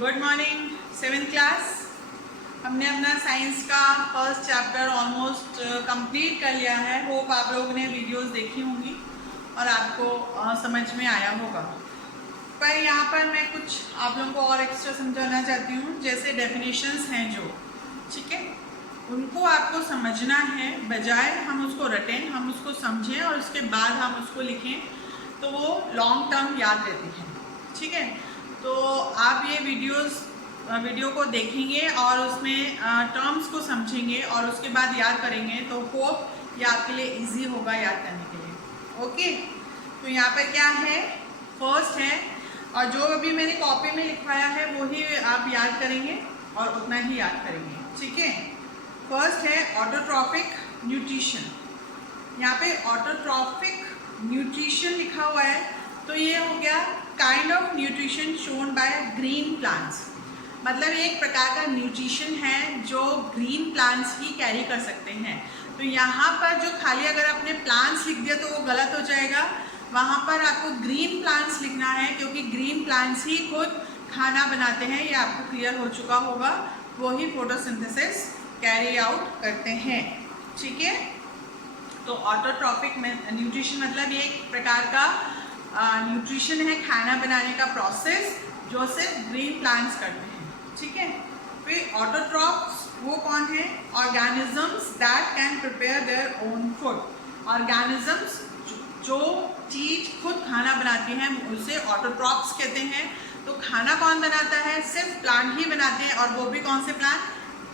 Good morning 7th class. हमने अपना science का फर्स्ट चैप्टर ऑलमोस्ट कंप्लीट कर लिया है। होप आप लोगों ने वीडियोस देखी होंगी और आपको समझ में आया होगा। पर यहाँ पर मैं कुछ आप लोगों को और एक्स्ट्रा समझाना चाहती हूँ। जैसे डेफिनेशंस हैं जो, ठीक है, उनको आपको समझना है, बजाय हम उसको रटें, हम उसको समझें और उसके बाद हम उसको लिखें, तो वो लॉन्ग टर्म याद रहती है। ठीक है, तो आप ये वीडियो को देखेंगे और उसमें टर्म्स को समझेंगे और उसके बाद याद करेंगे, तो होप ये आपके लिए इजी होगा याद करने के लिए। ओके, तो यहाँ पर क्या है, फर्स्ट है, और जो अभी मैंने कॉपी में लिखवाया है वही आप याद करेंगे और उतना ही याद करेंगे। ठीक है, फर्स्ट है ऑटोट्रॉफिक न्यूट्रिशन। यहाँ पे ऑटोट्रॉफिक न्यूट्रिशन लिखा हुआ है, तो ये हो गया kind of nutrition shown by green plants. मतलब एक प्रकार का न्यूट्रिशन है जो ग्रीन प्लांट्स ही कैरी कर सकते हैं। तो यहाँ पर जो खाली अगर आपने प्लांट्स लिख दिया तो वो गलत हो जाएगा। वहाँ पर आपको ग्रीन प्लांट्स लिखना है, क्योंकि ग्रीन प्लांट्स ही खुद खाना बनाते हैं। ये आपको क्लियर हो चुका होगा, वो ही फोटोसिंथेसिस कैरी आउट करते हैं। ठीक है, तो ऑटोट्रॉफिक न्यूट्रिशन मतलब ये एक प्रकार का न्यूट्रिशन है, खाना बनाने का प्रोसेस जो सिर्फ ग्रीन प्लांट्स करते हैं। ठीक है, फिर ऑटोट्रॉफ्स वो कौन है? Organisms that can prepare their own food. Organisms जो चीज खुद खाना बनाती हैं उसे ऑटोट्रॉफ्स कहते हैं। तो खाना कौन बनाता है? सिर्फ प्लांट ही बनाते हैं, और वो भी कौन से प्लांट?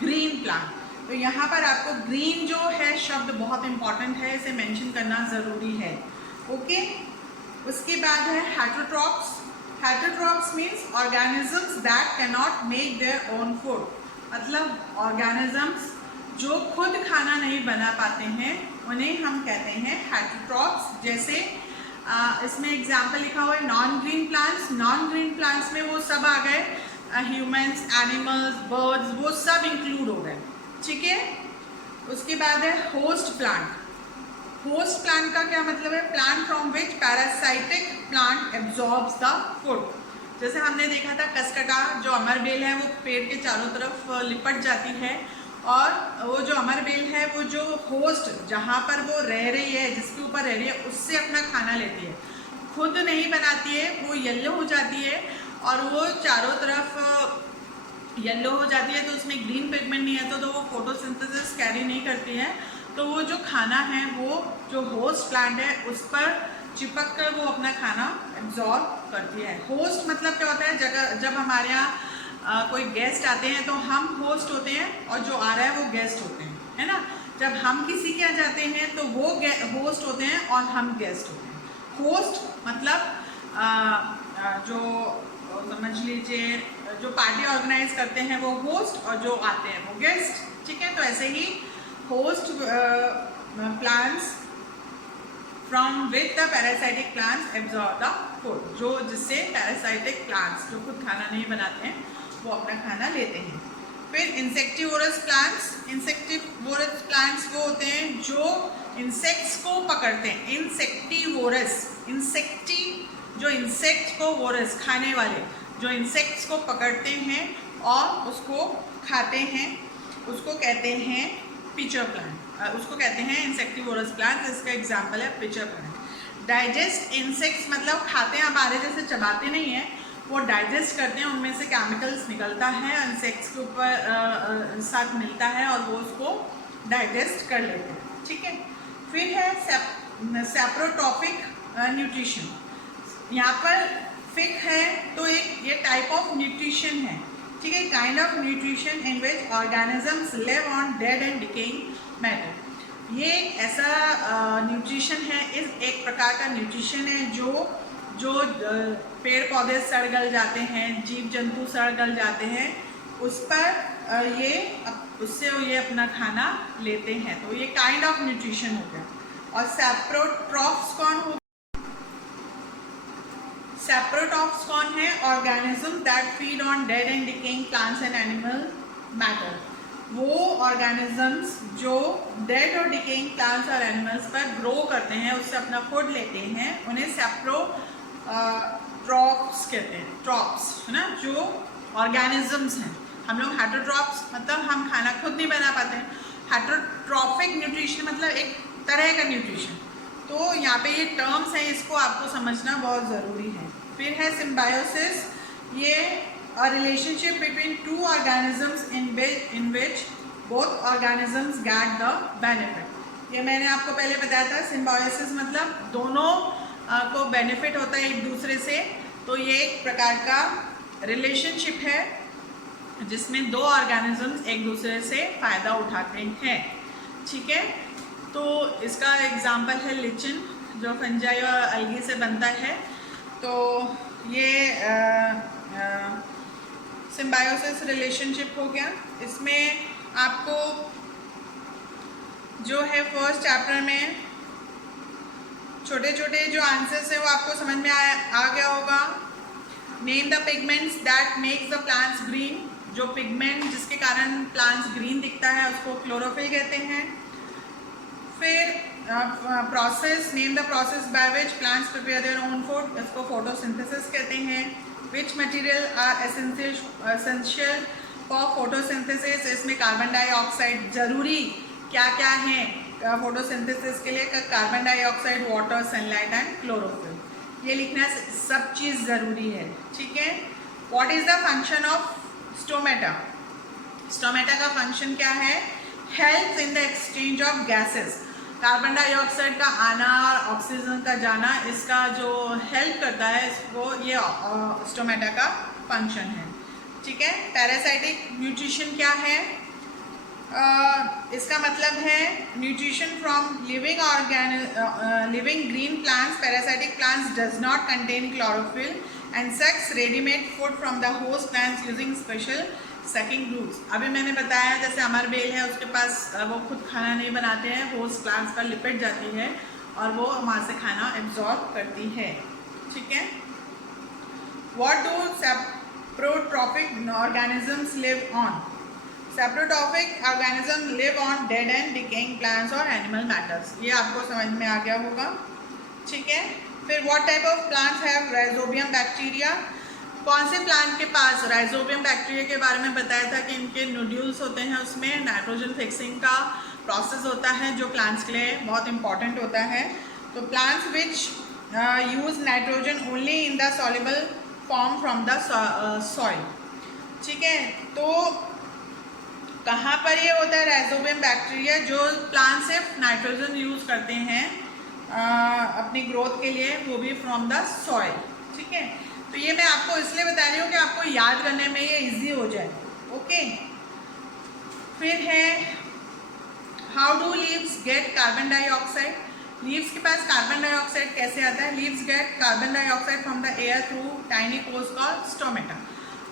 Green plant. तो यहाँ पर आपको ग्रीन जो है शब्द बहुत इंपॉर्टेंट है, इसे मेंशन करना ज़रूरी है। ओके, उसके बाद है heterotrophs. Heterotrophs means organisms that can not make their own food. मतलब ऑर्गेनिजम्स जो खुद खाना नहीं बना पाते हैं उन्हें हम कहते हैं हेटरोट्रॉप्स। जैसे इसमें एग्जाम्पल लिखा हुआ है non green plants. Non green plants में वो सब आ गए, ह्यूमंस, एनिमल्स, बर्ड्स, वो सब इंक्लूड हो गए। ठीक है, उसके बाद है होस्ट प्लांट। होस्ट प्लांट का क्या मतलब है? Plant from which parasitic plant absorbs the food. जैसे हमने देखा था कसकटा, जो अमरबेल है वो पेड़ के चारों तरफ लिपट जाती है, और वो जो अमरबेल है वो जो होस्ट जहाँ पर वो रह रही है, जिसके ऊपर रह रही है, उससे अपना खाना लेती है, खुद नहीं बनाती है। वो येलो हो जाती है और वो चारों तरफ येलो हो जाती है, तो उसमें ग्रीन पिगमेंट नहीं है, तो वो फोटोसिंथेसिस कैरी नहीं करती है। तो वो जो खाना है वो जो होस्ट प्लांट है उस पर चिपक कर वो अपना खाना एब्जॉर्ब करती है। होस्ट मतलब क्या होता है? जगह जब हमारे यहाँ कोई गेस्ट आते हैं तो हम होस्ट होते हैं और जो आ रहा है वो गेस्ट होते हैं, है ना। जब हम किसी के यहाँ जाते हैं तो वो होस्ट होते हैं और हम गेस्ट होते हैं। होस्ट मतलब जो समझ लीजिए जो पार्टी ऑर्गेनाइज करते हैं वो होस्ट, और जो आते हैं वो गेस्ट। ठीक है, तो ऐसे ही host plants from which the parasitic plants absorb the food. जो जिससे पैरासाइटिक प्लांट्स जो खुद खाना नहीं बनाते हैं वो अपना खाना लेते हैं। फिर इंसेक्टिवोरस प्लांट्स। इंसेक्टिवोरस प्लांट्स वो होते हैं जो इंसेक्ट्स को पकड़ते हैं। इंसेक्टिवोरस, जो इंसेक्ट को, वोरस खाने वाले, जो इंसेक्ट्स को पकड़ते हैं और उसको खाते हैं, उसको कहते हैं पिचर प्लांट। उसको कहते हैं इंसेक्टिवोरस प्लांट। इसका एग्जांपल है पिचर प्लांट। डाइजेस्ट इंसेक्ट्स मतलब खाते हैं, हमारे जैसे चबाते नहीं हैं, वो डाइजेस्ट करते हैं, उनमें से केमिकल्स निकलता है, इंसेक्ट्स के ऊपर साथ मिलता है और वो उसको डाइजेस्ट कर लेते हैं। ठीक है, फिर है सैप्रोट्रॉफिक न्यूट्रिशन। यहाँ पर फिक है तो एक ये टाइप ऑफ न्यूट्रिशन है। ठीक है, kind of nutrition in which organisms live on dead and decaying matter. ये एक ऐसा न्यूट्रिशन है, इस एक प्रकार का न्यूट्रिशन है जो पेड़ पौधे सड़ गल जाते हैं, जीव जंतु सड़ गल जाते हैं, उस पर उससे ये अपना खाना लेते हैं। तो ये काइंड ऑफ न्यूट्रिशन हो गया। और सैप्रोट्रॉफ्स कौन हो? सैप्रोट्रॉफ्स कौन है? Organism that feed on dead and decaying plants and animal matter. वो ऑर्गेनिजम्स जो डेड और डिकेइंग प्लांट्स और एनिमल्स पर ग्रो करते हैं, उससे अपना फूड लेते हैं, उन्हें सैप्रोट्रॉफ्स कहते हैं। ट्रॉप्स है ना, जो ऑर्गेनिजम्स हैं। हम लोग हेटरोट्रॉप्स मतलब हम खाना खुद नहीं बना पाते हैं। हेटरोट्रॉफिक न्यूट्रिशन मतलब एक तरह का न्यूट्रिशन। तो यहाँ पे ये टर्म्स हैं, इसको आपको समझना बहुत ज़रूरी है। फिर है सिम्बायोसिस, ये a relationship between two organisms in which both organisms get the benefit. ये मैंने आपको पहले बताया था, सिम्बायोसिस मतलब दोनों को बेनिफिट होता है एक दूसरे से। तो ये एक प्रकार का रिलेशनशिप है जिसमें दो ऑर्गेनिजम्स एक दूसरे से फ़ायदा उठाते हैं। ठीक है, तो इसका एग्जांपल है लिचिन, जो फंजाई और अलगी से बनता है। तो ये सिम्बायोसिस रिलेशनशिप हो गया। इसमें आपको जो है फर्स्ट चैप्टर में छोटे छोटे जो आंसर्स है वो आपको समझ में आ गया होगा। Name the pigments that makes the plants green, जो पिगमेंट जिसके कारण प्लांट्स ग्रीन दिखता है उसको क्लोरोफिल कहते हैं। फिर process, name the process by which plants prepare their own food, इसको फोटोसिंथेसिस कहते हैं। Which material are essential for photosynthesis, इसमें कार्बन डाइऑक्साइड ज़रूरी क्या क्या है फोटोसिंथेसिस के लिए, carbon dioxide, water, sunlight and chlorophyll. ये लिखना सब चीज़ ज़रूरी है। ठीक है, what is the function of stomata? Stomata का फंक्शन क्या है? Help in the exchange of gases, carbon dioxide का आना और ऑक्सीजन का जाना, इसका जो हेल्प करता है इसको, ये स्टोमेटा का फंक्शन है। ठीक है, पैरासाइटिक न्यूट्रिशन क्या है? इसका मतलब है nutrition from living green plants, parasitic plants does not contain chlorophyll and sucks readymade food from the host plants using special sucking roots. अभी मैंने बताया जैसे अमर बेल है, उसके पास वो खुद खाना नहीं बनाते हैं, होस्ट प्लांट्स पर लिपट जाती है और वो वहाँ से खाना एब्जॉर्ब करती है। ठीक है, what do saprotrophic organisms live on? Saprotrophic organism live on dead and decaying plants और एनिमल मैटर्स। ये आपको समझ में आ गया होगा। ठीक है, फिर what type of plants have rhizobium bacteria? कौन से प्लांट के पास राइजोबियम बैक्टीरिया के बारे में बताया था कि इनके नोड्यूल्स होते हैं, उसमें नाइट्रोजन फिक्सिंग का प्रोसेस होता है जो प्लांट्स के लिए बहुत इंपॉर्टेंट होता है। तो plants which use nitrogen only in the soluble form from the soil. ठीक है, तो कहाँ पर ये होता है राइजोबियम बैक्टीरिया? जो प्लांट सिर्फ नाइट्रोजन यूज़ करते हैं अपनी ग्रोथ के लिए, वो भी फ्रॉम द सॉइल। ठीक है, तो ये मैं आपको इसलिए बता रही हूँ कि आपको याद करने में ये इजी हो जाए। ओके, फिर है how do leaves gate carbon dioxide? Leaves के पास कार्बन डाइऑक्साइड कैसे आता है? Leaves gate carbon dioxide from the air through tiny pores called stomata.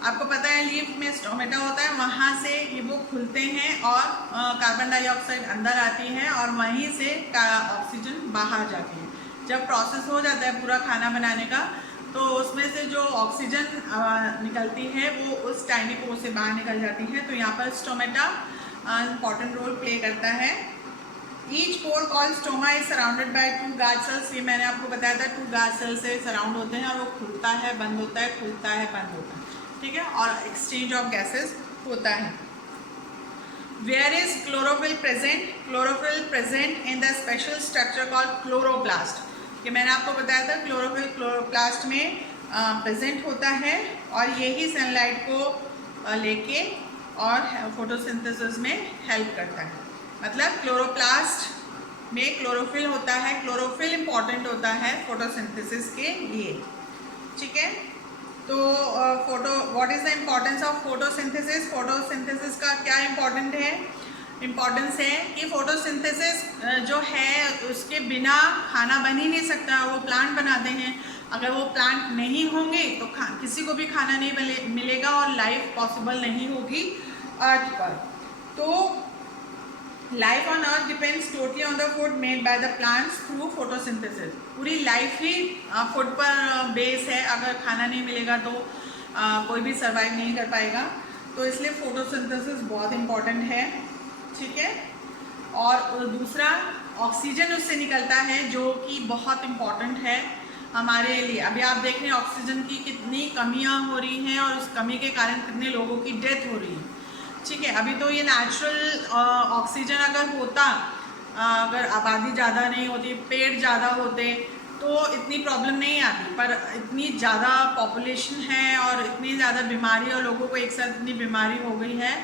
आपको पता है लीफ में स्टोमेटा होता है, वहाँ से ये वो खुलते हैं और कार्बन डाइऑक्साइड अंदर आती है और वहीं से ऑक्सीजन बाहर जाती है। जब प्रोसेस हो जाता है पूरा खाना बनाने का, तो उसमें से जो ऑक्सीजन निकलती है वो उस टाइनी पोर से बाहर निकल जाती है। तो यहाँ पर स्टोमेटा इम्पॉर्टेंट रोल प्ले करता है। Each pore called stoma is surrounded by 2 guard cells. ये मैंने आपको बताया था 2 गार्ड सेल से सराउंड होते हैं और वो खुलता है, बंद होता है, खुलता है, बंद होता है। ठीक है, और एक्सचेंज ऑफ गैसेस होता है। Where is chlorophyll present? Chlorophyll present in the special structure called chloroplast. ये मैंने आपको बताया था, क्लोरोफिल क्लोरोप्लास्ट में प्रेजेंट होता है और यही सनलाइट को लेके और फोटोसिंथेसिस में हेल्प करता है। मतलब क्लोरोप्लास्ट में क्लोरोफिल होता है। क्लोरोफिल इंपॉर्टेंट होता है फोटोसिंथेसिस के लिए। ठीक है, तो what is the importance of photosynthesis? Photosynthesis का क्या इम्पोर्टेंट है? इम्पोर्टेंस है कि फोटोसिंथेसिस जो है उसके बिना खाना बन ही नहीं सकता। वो प्लांट बनाते हैं, अगर वो प्लांट नहीं होंगे तो किसी को भी खाना नहीं मिलेगा और लाइफ पॉसिबल नहीं होगी अर्थ पर। तो life on earth depends totally on the food made by the plants through photosynthesis. पूरी लाइफ ही फूड पर बेस है। अगर खाना नहीं मिलेगा तो कोई भी सर्वाइव नहीं कर पाएगा। तो इसलिए फोटोसिंथेसिस बहुत इम्पॉर्टेंट है। ठीक है, और दूसरा ऑक्सीजन उससे निकलता है जो कि बहुत इम्पॉर्टेंट है हमारे लिए। अभी आप देख रहे हैं ऑक्सीजन की कितनी कमियां हो रही हैं और उस कमी के कारण कितने लोगों की डेथ हो रही है। ठीक है, अभी तो ये नेचुरल ऑक्सीजन अगर होता, अगर आबादी ज़्यादा नहीं होती, पेड़ ज़्यादा होते तो इतनी प्रॉब्लम नहीं आती, पर इतनी ज़्यादा पॉपुलेशन है और इतनी ज़्यादा बीमारी और लोगों को एक साथ इतनी बीमारी हो गई है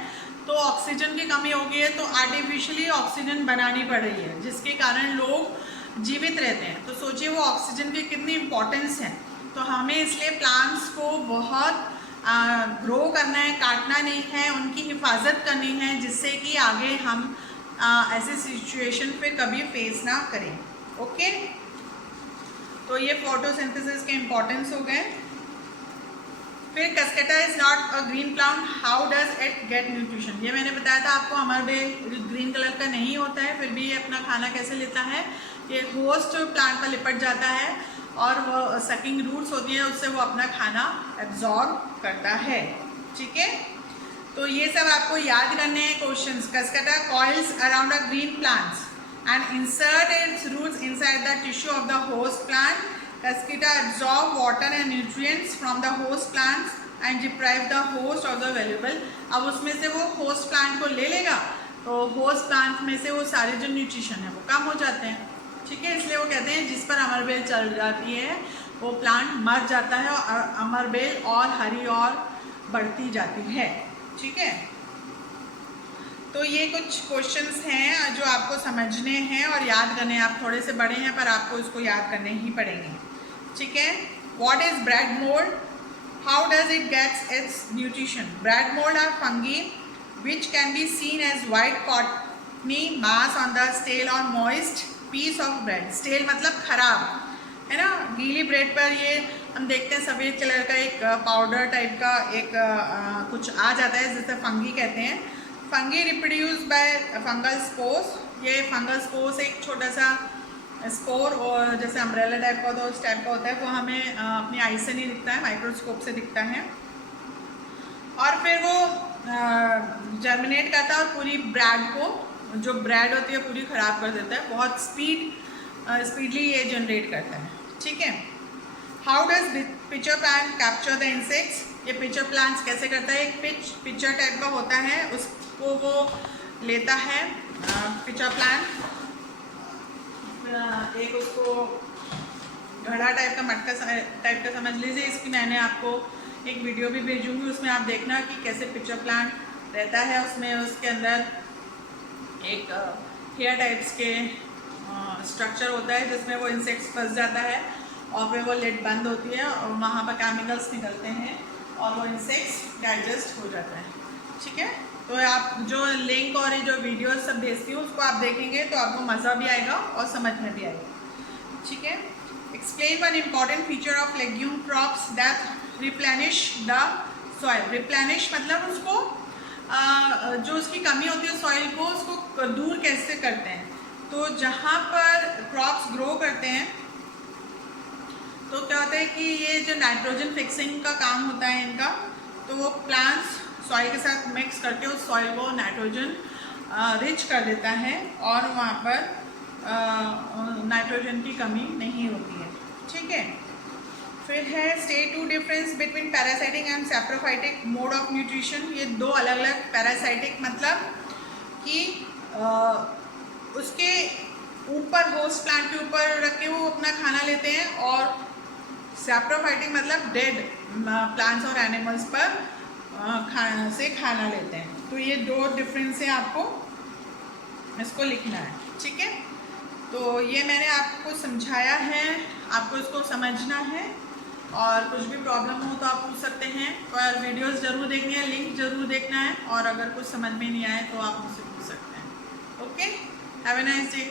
तो ऑक्सीजन की कमी हो गई है, तो आर्टिफिशियली ऑक्सीजन बनानी पड़ रही है जिसके कारण लोग जीवित रहते हैं। तो सोचिए वो ऑक्सीजन की कितनी इम्पोर्टेंस है। तो हमें इसलिए प्लांट्स को बहुत ग्रो करना है, काटना नहीं है, उनकी हिफाजत करनी है जिससे कि आगे हम ऐसी सिचुएशन फिर कभी फेस ना करें। ओके, तो ये फोटोसिंथेसिस के इम्पोर्टेंस हो गए। फिर cuscuta is not a green plant, how does it get nutrition. ये मैंने बताया था आपको, अमरबेल ग्रीन कलर का नहीं होता है, फिर भी ये अपना खाना कैसे लेता है, ये होस्ट प्लांट पर लिपट जाता है और वो सकिंग रूट्स होती हैं, उससे वो अपना खाना एब्जॉर्ब करता है। ठीक है, तो ये सब आपको याद करने हैं questions. Cuscuta coils around a green plants and insert its roots inside the tissue of the host plant. Cuscuta absorb water and nutrients from the host plants and deprive the host of the valuable. अब उसमें से वो host plant को ले लेगा तो host plant में से वो सारे जो न्यूट्रिशन है वो कम हो जाते हैं। ठीक है, इसलिए वो कहते हैं जिस पर अमरबेल चल जाती है वो प्लांट मर जाता है और अमरबेल और हरी और बढ़ती जाती है। ठीक है, तो ये कुछ क्वेश्चंस हैं जो आपको समझने हैं और याद करने हैं। आप थोड़े से बड़े हैं पर आपको इसको याद करने ही पड़ेंगे। ठीक है, what is bread mould, how does it gets its nutrition. Bread mould are fungi which can be seen as white cottony mass on the stale और moist piece of bread. Stale मतलब खराब है ना, गीली ब्रेड पर ये हम देखते हैं सफ़ेद कलर का एक पाउडर टाइप का एक कुछ आ जाता है जिसे फंगी कहते हैं। Fungi reproduce by fungal spores. ये फंगल स्पोर्स एक छोटा सा स्पोर और जैसे अम्ब्रेला टाइप का होता है उस टाइप का होता है, वो हमें अपनी आई से नहीं दिखता है, माइक्रोस्कोप से दिखता है। और फिर वो जर्मिनेट करता है और पूरी ब्रेड को, जो ब्रेड होती है पूरी ख़राब कर देता है, बहुत स्पीडली ये जनरेट करता है। ठीक है, how does pitcher plant capture the insects. ये पिचर प्लांट्स कैसे करता है, एक पिचर टाइप का होता है उसको वो लेता है पिचर प्लांट, एक उसको घड़ा टाइप का मटका टाइप का समझ लीजिए। इसकी मैंने आपको एक वीडियो भी भेजूंगी, उसमें आप देखना कि कैसे पिचर प्लांट रहता है। उसमें उसके अंदर एक हेयर टाइप्स के स्ट्रक्चर होता है जिसमें वो इंसेक्ट्स फंस जाता है और फिर वो लिड बंद होती है और वहाँ पर केमिकल्स निकलते हैं और वो इंसेक्ट्स डाइजेस्ट हो जाता है। ठीक है, तो आप जो लिंक और ये जो वीडियोस सब भेजती हूँ उसको आप देखेंगे तो आपको मज़ा भी आएगा और समझ में भी आएगा। ठीक है, explain one important feature of legume crops that replenish the soil. Replenish मतलब उसको जो उसकी कमी होती है सॉइल को, उसको दूर कैसे करते हैं। तो जहाँ पर क्रॉप्स ग्रो करते हैं तो क्या होता है कि ये जो नाइट्रोजन फिक्सिंग का काम होता है इनका, तो वो प्लांट्स सॉइल के साथ मिक्स करके उस सॉइल को नाइट्रोजन रिच कर देता है और वहाँ पर नाइट्रोजन की कमी नहीं होती है। ठीक है, फिर है state two difference between parasitic and saprophytic mode of nutrition. ये दो अलग अलग, पैरासाइटिक मतलब कि उसके ऊपर होस्ट प्लांट के ऊपर रख के वो अपना खाना लेते हैं, और सैप्रोफाइटिक मतलब डेड प्लांट्स और एनिमल्स पर खाना लेते हैं। तो ये दो डिफरेंस है, आपको इसको लिखना है। ठीक है, तो ये मैंने आपको समझाया है, आपको इसको समझना है और कुछ भी प्रॉब्लम हो तो आप पूछ सकते हैं, पर वीडियोस ज़रूर देखनी है, लिंक ज़रूर देखना है और अगर कुछ समझ में नहीं आए तो आप मुझसे पूछ सकते हैं। Okay, have a nice day.